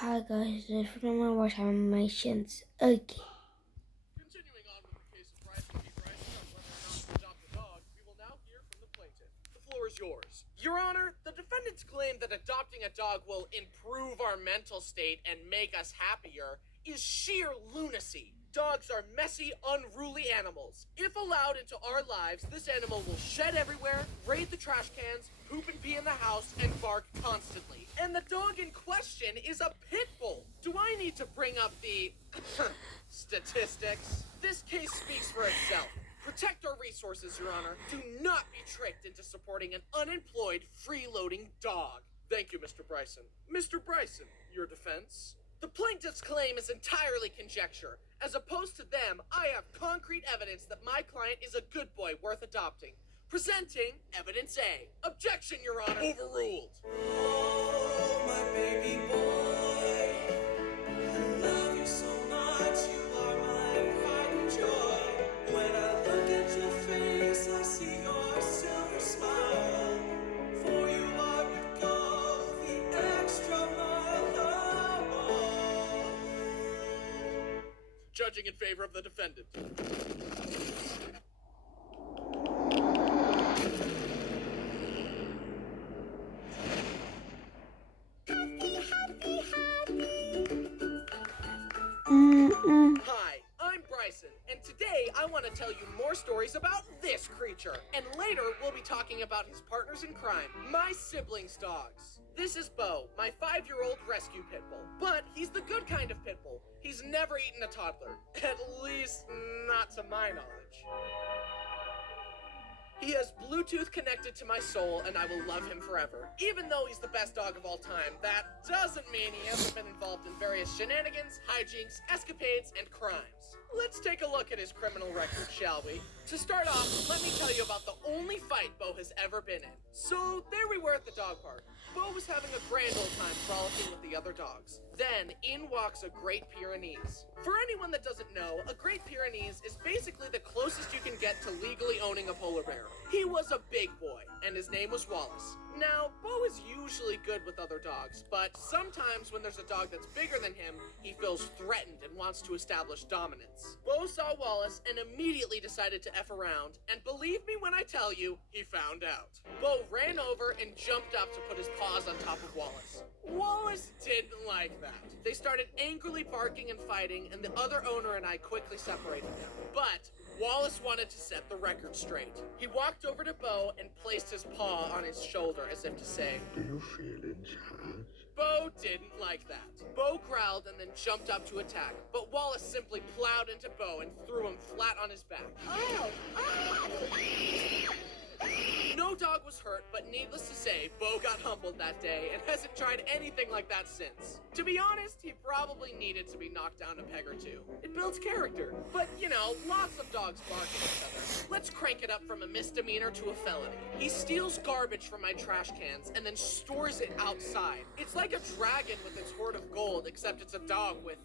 Hi guys, this is my watch animations. Okay. Continuing on with the case of Bryson v. Bryson on whether or not to adopt a dog, we will now hear from the plaintiff. The floor is yours. Your Honor, the defendants claim that adopting a dog will improve our mental state and make us happier is sheer lunacy. Dogs are messy, unruly animals. If allowed into our lives, this animal will shed everywhere, raid the trash cans, poop and pee in the house, and bark constantly. And the dog in question is a pit bull. Do I need to bring up the statistics? This case speaks for itself. Protect our resources, Your Honor. Do not be tricked into supporting an unemployed, freeloading dog. Thank you, Mr. Bryson. Mr. Bryson, your defense? The plaintiff's claim is entirely conjecture. As opposed to them, I have concrete evidence that my client is a good boy worth adopting. Presenting Evidence A. Objection, Your Honor. Overruled. Oh, my baby boy, I love you so much, you are my pride and joy. When I look at your face, I see your silver smile. For you I would go the extra mile. Judging in favor of the defendant. Hi, I'm Bryson, and today I want to tell you more stories about this creature. And later, we'll be talking about his partners in crime, my siblings' dogs. This is Bo, my 5-year-old rescue pit bull. But he's the good kind of pit bull. He's never eaten a toddler. At least, not to my knowledge. He has Bluetooth connected to my soul, and I will love him forever. Even though he's the best dog of all time, that doesn't mean he hasn't been involved in various shenanigans, hijinks, escapades, and crimes. Let's take a look at his criminal record, shall we? To start off, let me tell you about the only fight Bo has ever been in. So, there we were at the dog park. Bo was having a grand old time frolicking with the other dogs. Then, in walks a Great Pyrenees. For anyone that doesn't know, a Great Pyrenees is basically the closest you can get to legally owning a polar bear. He was a big boy, and his name was Wallace. Now, Bo is usually good with other dogs, but sometimes when there's a dog that's bigger than him, he feels threatened and wants to establish dominance. Bo saw Wallace and immediately decided to F around, and believe me when I tell you, he found out. Bo ran over and jumped up to put his paws on top of Wallace. Wallace didn't like that. They started angrily barking and fighting, and the other owner and I quickly separated them. But Wallace wanted to set the record straight. He walked over to Bo and placed his paw on his shoulder as if to say, Do you feel in charge? Bo didn't like that. Bo growled and then jumped up to attack, but Wallace simply plowed into Bo and threw him flat on his back. No dog was hurt, but needless to say, Bo got humbled that day and hasn't tried anything like that since. To be honest, he probably needed to be knocked down a peg or two. It builds character. But, you know, lots of dogs bark at each other. Let's crank it up from a misdemeanor to a felony. He steals garbage from my trash cans and then stores it outside. It's like a dragon with its hoard of gold, except it's a dog with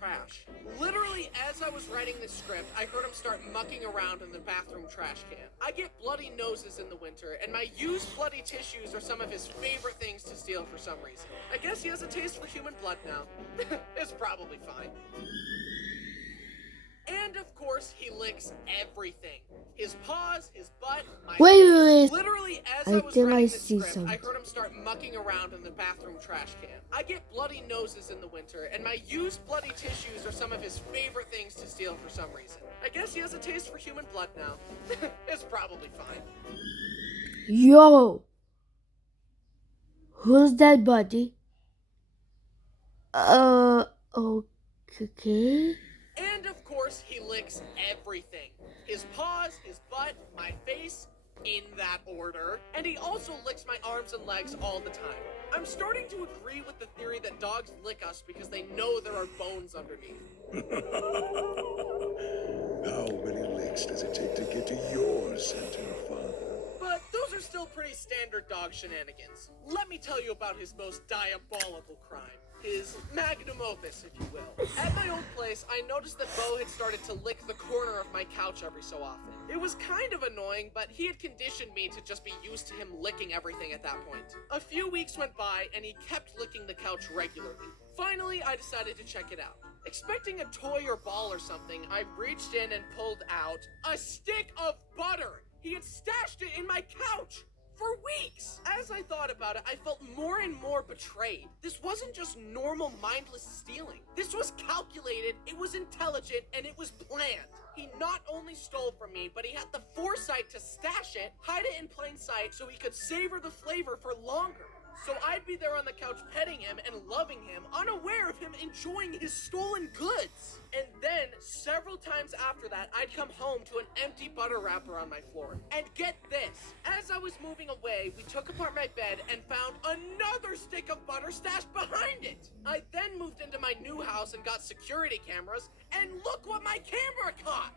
trash. Literally, as I was writing this script, I heard him start mucking around in the bathroom trash can. I get bloody noses in the winter, and my used bloody tissues are some of his favorite things to steal for some reason. I guess he has a taste for human blood now. It's probably fine. And of course, he licks everything. His paws, his butt, my Wait. Literally, as I I was think I writing this see script, I something. heard him start mucking around in the bathroom trash can. I get bloody noses in the winter, and my used bloody tissues are some of his favorite things to steal for some reason. I guess he has a taste for human blood now. It's probably fine. Yo. Who's that buddy? Okay. And of course, he licks everything. His paws, his butt, my face, in that order. And he also licks my arms and legs all the time. I'm starting to agree with the theory that dogs lick us because they know there are bones underneath. How many licks does it take to get to your center, Father? But those are still pretty standard dog shenanigans. Let me tell you about his most diabolical crime. His magnum opus, if you will. At my old place, I noticed that Bo had started to lick the corner of my couch every so often. It was kind of annoying, but he had conditioned me to just be used to him licking everything at that point. A few weeks went by, and he kept licking the couch regularly. Finally, I decided to check it out. Expecting a toy or ball or something, I reached in and pulled out a stick of butter. He had stashed it in my couch for weeks. As I thought about it, I felt more and more betrayed. This wasn't just normal mindless stealing. This was calculated, it was intelligent, and it was planned. He not only stole from me, but he had the foresight to stash it, hide it in plain sight so he could savor the flavor for longer. So I'd be there on the couch petting him and loving him, unaware of him enjoying his stolen goods. And then, several times after that, I'd come home to an empty butter wrapper on my floor. And get this, as I was moving away, we took apart my bed and found another stick of butter stashed behind it. I then moved into my new house and got security cameras, and look what my camera caught!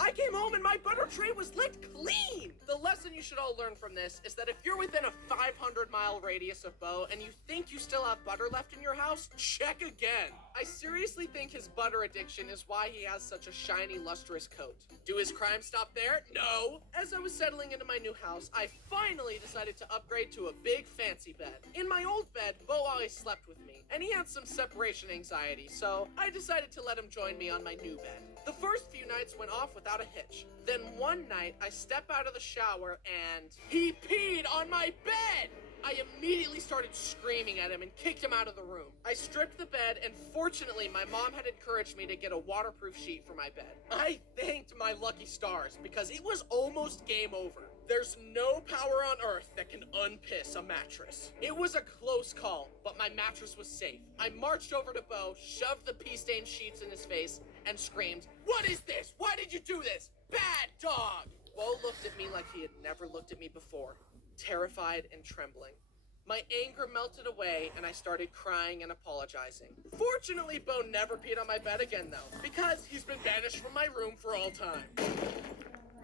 I came home and my butter tray was licked clean! The lesson you should all learn from this is that if you're within a 500-mile radius of Bo and you think you still have butter left in your house, check again. I seriously think his butter addiction is why he has such a shiny, lustrous coat. Do his crimes stop there? No! As I was settling into my new house, I finally decided to upgrade to a big, fancy bed. In my old bed, Bo always slept with me, and he had some separation anxiety, so I decided to let him join me on my new bed. The first few nights went off without a hitch. Then one night, I step out of the shower and he peed on my bed! I immediately started screaming at him and kicked him out of the room. I stripped the bed, and fortunately, my mom had encouraged me to get a waterproof sheet for my bed. I thanked my lucky stars because it was almost game over. There's no power on earth that can unpiss a mattress. It was a close call, but my mattress was safe. I marched over to Bo, shoved the pee-stained sheets in his face, and screamed, "What is this? Why did you do this? Bad dog!" Bo looked at me like he had never looked at me before, terrified and trembling. My anger melted away, and I started crying and apologizing. Fortunately, Bo never peed on my bed again, though, because he's been banished from my room for all time.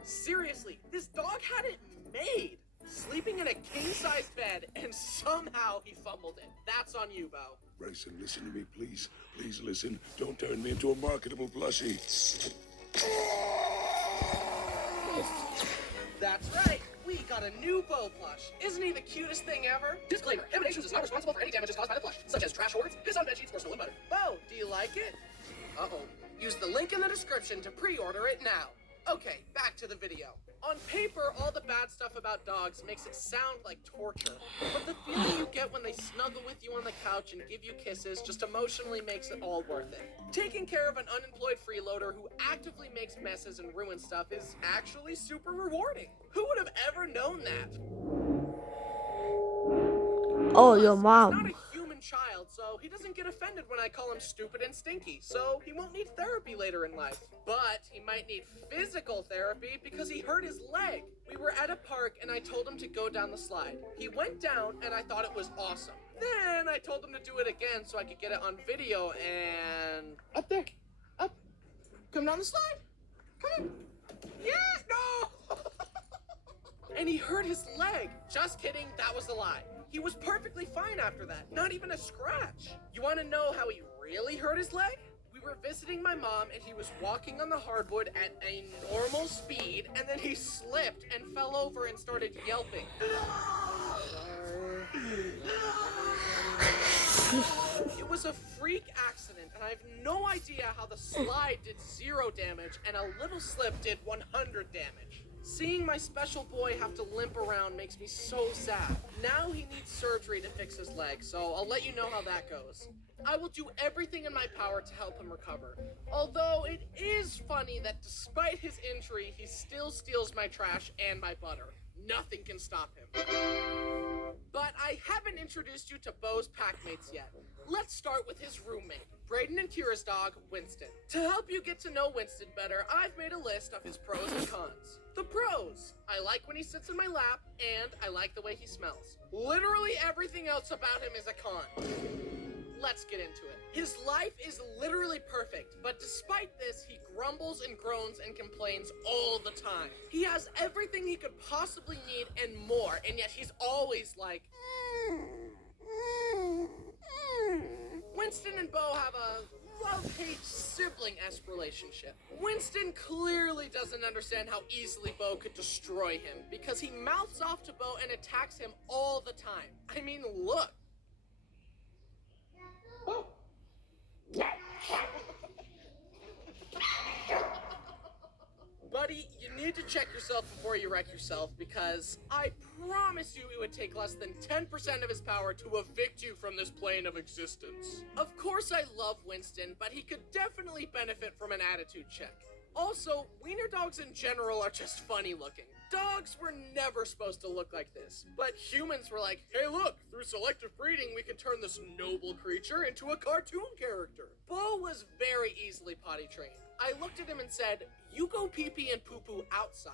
Seriously, this dog had it made. Sleeping in a king-size bed, and somehow he fumbled it. That's on you, Bo. Bryson, listen to me, please. Please listen. Don't turn me into a marketable plushie. That's right. We got a new Bo plush. Isn't he the cutest thing ever? Disclaimer, Emanations is not responsible for any damages caused by the plush, such as trash hoards, piss on bedsheets, or stolen butter. Bo, do you like it? Uh-oh. Use the link in the description to pre-order it now. Okay, back to the video. On paper, all the bad stuff about dogs makes it sound like torture. But the feeling you get when they snuggle with you on the couch and give you kisses just emotionally makes it all worth it. Taking care of an unemployed freeloader who actively makes messes and ruins stuff is actually super rewarding. Who would have ever known that? Oh, your He's mom. not a human child, so he doesn't get offended when I call him stupid and stinky, so he won't need therapy later in life. But he might need physical therapy because he hurt his leg. We were at a park and I told him to go down the slide. He went down and I thought it was awesome. Then I told him to do it again so I could get it on video and... Up there. Up. Come down the slide. Come on. Yeah, no! And he hurt his leg. Just kidding, that was a lie. He was perfectly fine after that, not even a scratch. You want to know how he really hurt his leg? We were visiting my mom and he was walking on the hardwood at a normal speed, and then he slipped and fell over and started yelping. It was a freak accident, and I have no idea how the slide did 0 damage and a little slip did 100 damage. Seeing my special boy have to limp around makes me so sad. Now he needs surgery to fix his leg, so I'll let you know how that goes. I will do everything in my power to help him recover. Although it is funny that despite his injury, he still steals my trash and my butter. Nothing can stop him. But I haven't introduced you to Bo's packmates yet. Let's start with his roommate, Brayden and Kira's dog, Winston. To help you get to know Winston better, I've made a list of his pros and cons. The pros: I like when he sits in my lap, and I like the way he smells. Literally everything else about him is a con. Let's get into it. His life is literally perfect, but despite this, he grumbles and groans and complains all the time. He has everything he could possibly need and more, and yet he's always like... Winston and Bo have a love-hate sibling-esque relationship. Winston clearly doesn't understand how easily Bo could destroy him because he mouths off to Bo and attacks him all the time. I mean, look. Oh. Buddy, you need to check yourself before you wreck yourself because I promise you it would take less than 10% of his power to evict you from this plane of existence. Of course I love Winston, but he could definitely benefit from an attitude check. Also, wiener dogs in general are just funny looking. Dogs were never supposed to look like this, but humans were like, hey look, through selective breeding we can turn this noble creature into a cartoon character. Bo was very easily potty trained. I looked at him and said, you go pee-pee and poo-poo outside.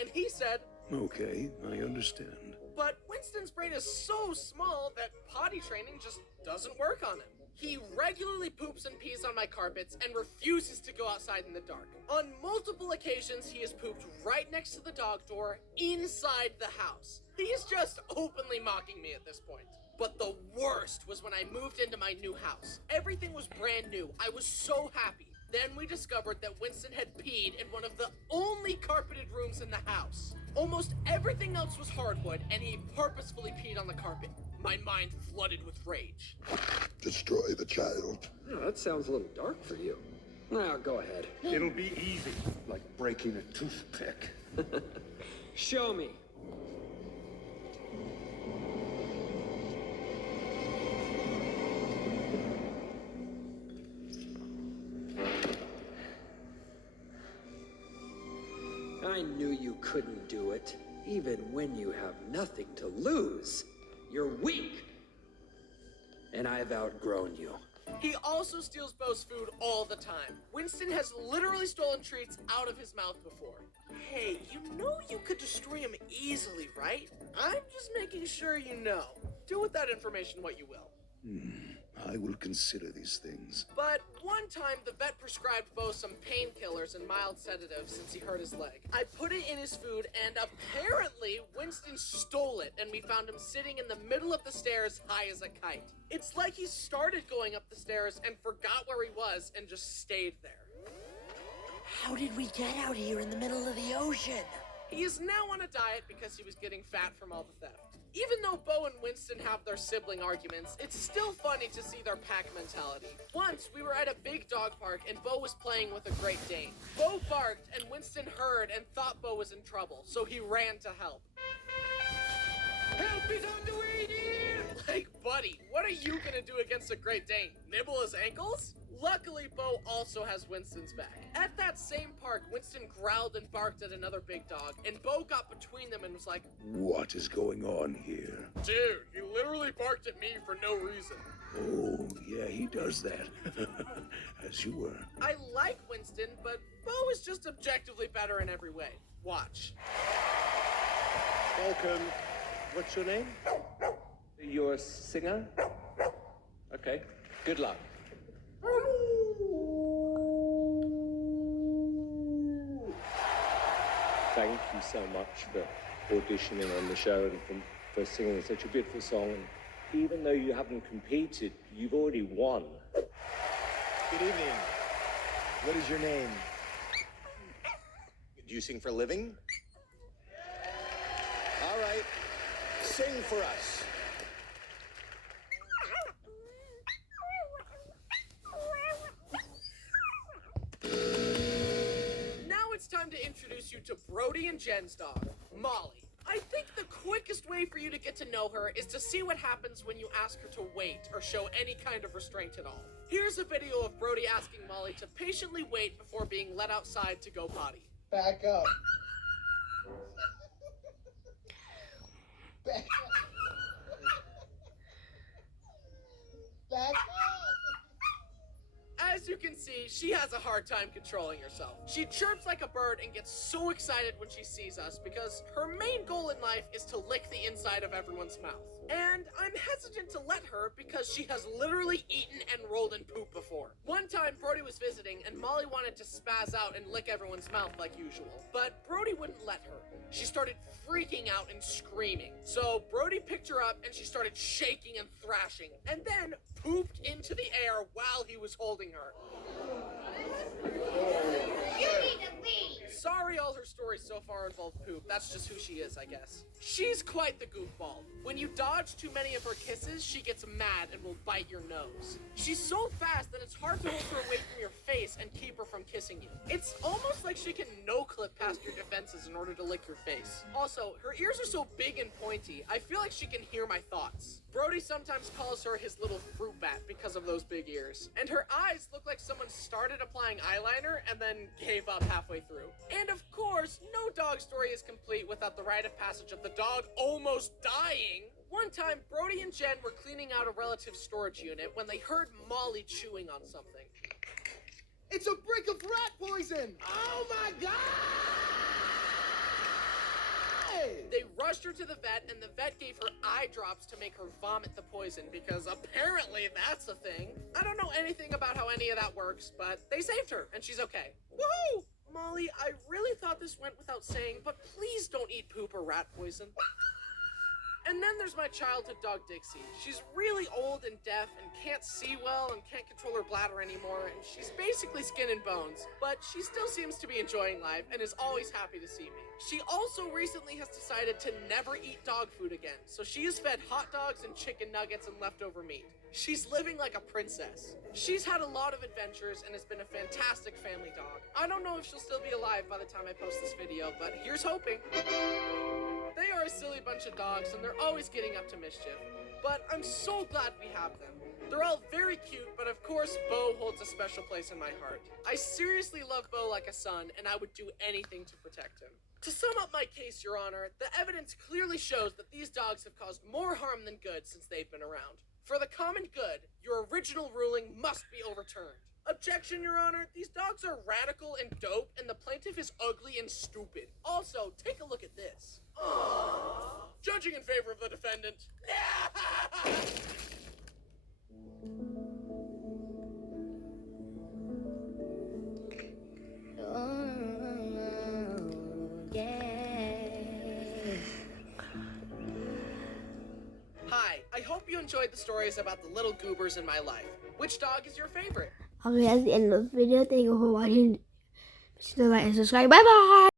And he said, Okay, I understand. but Winston's brain is so small that potty training just doesn't work on him. He regularly poops and pees on my carpets and refuses to go outside in the dark. On multiple occasions, he has pooped right next to the dog door inside the house. He's just openly mocking me at this point. But the worst was when I moved into my new house. Everything was brand new. I was so happy. Then we discovered that Winston had peed in one of the only carpeted rooms in the house. Almost everything else was hardwood, and he purposefully peed on the carpet. My mind flooded with rage. Destroy the child. Oh, that sounds a little dark for you. Now, go ahead. It'll be easy, like breaking a toothpick. Show me. I knew you couldn't do it, even when you have nothing to lose. You're weak. And I've outgrown you. He also steals Bo's food all the time. Winston has literally stolen treats out of his mouth before. Hey, you know you could destroy him easily, right? I'm just making sure you know. Do with that information what you will. I will consider these things. But one time, the vet prescribed Bo some painkillers and mild sedatives since he hurt his leg. I put it in his food, and apparently, Winston stole it, and we found him sitting in the middle of the stairs, high as a kite. It's like he started going up the stairs and forgot where he was and just stayed there. How did we get out here in the middle of the ocean? He is now on a diet because he was getting fat from all the theft. Even though Bo and Winston have their sibling arguments, it's still funny to see their pack mentality. Once, we were at a big dog park and Bo was playing with a Great Dane. Bo barked and Winston heard and thought Bo was in trouble, so he ran to help. Help is on the way here! Like, buddy, what are you gonna do against a Great Dane? Nibble his ankles? Luckily, Bo also has Winston's back. At that same park, Winston growled and barked at another big dog, and Bo got between them and was like, What is going on here? dude, he literally barked at me for no reason. Oh, yeah, he does that. As you were. I like Winston, but Bo is just objectively better in every way. Watch. Welcome. What's your name? You're a singer? Okay. Good luck. Thank you so much for auditioning on the show and for singing such a beautiful song. And even though you haven't competed, you've already won. Good evening. What is your name? Do you sing for a living? All right. Sing for us. Now it's time to introduce you to Brody and Jen's dog, Molly. I think the quickest way for you to get to know her is to see what happens when you ask her to wait or show any kind of restraint at all. Here's a video of Brody asking Molly to patiently wait before being let outside to go potty. Back up. Back up. Back up. As you can see, she has a hard time controlling herself. She chirps like a bird and gets so excited when she sees us because her main goal in life is to lick the inside of everyone's mouth. And I'm hesitant to let her because she has literally eaten and rolled in poop before. One time, Brody was visiting and Molly wanted to spaz out and lick everyone's mouth like usual, but Brody wouldn't let her. She started freaking out and screaming. So Brody picked her up and she started shaking and thrashing, and then pooped into the air while he was holding her. You need to leave. Sorry all her stories so far involve poop. That's just who she is, I guess. She's quite the goofball. When you dodge too many of her kisses, she gets mad and will bite your nose. She's so fast that it's hard to hold her away from your face and keep her from kissing you. It's almost like she can no-clip past your defenses in order to lick your face. Also, her ears are so big and pointy, I feel like she can hear my thoughts. Brody sometimes calls her his little fruit bat because of those big ears. And her eyes look like someone started applying eyeliner and then gave up halfway through. And of course, no dog story is complete without the rite of passage of the dog almost dying. One time, Brody and Jen were cleaning out a relative's storage unit when they heard Molly chewing on something. It's a brick of rat poison! Oh my god! They rushed her to the vet, and the vet gave her eye drops to make her vomit the poison, because apparently that's a thing. I don't know anything about how any of that works, but they saved her, and she's okay. Woohoo! Molly, I really thought this went without saying, but please don't eat poop or rat poison. And then there's my childhood dog, Dixie. She's really old and deaf and can't see well and can't control her bladder anymore, and she's basically skin and bones, but she still seems to be enjoying life and is always happy to see me. She also recently has decided to never eat dog food again, so she is fed hot dogs and chicken nuggets and leftover meat. She's living like a princess. She's had a lot of adventures and has been a fantastic family dog. I don't know if she'll still be alive by the time I post this video, but here's hoping. They are a silly bunch of dogs, and they're always getting up to mischief. But I'm so glad we have them. They're all very cute, but of course, Bo holds a special place in my heart. I seriously love Bo like a son, and I would do anything to protect him. To sum up my case, Your Honor, the evidence clearly shows that these dogs have caused more harm than good since they've been around. For the common good, your original ruling must be overturned. Objection, Your Honor. These dogs are radical and dope, and the plaintiff is ugly and stupid. Also, take a look at this. Aww. Judging in favor of the defendant. Hi, I hope you enjoyed the stories about the little goobers in my life. Which dog is your favorite? Okay, that's the end of the video. Thank you for watching. Please like and subscribe. Bye bye.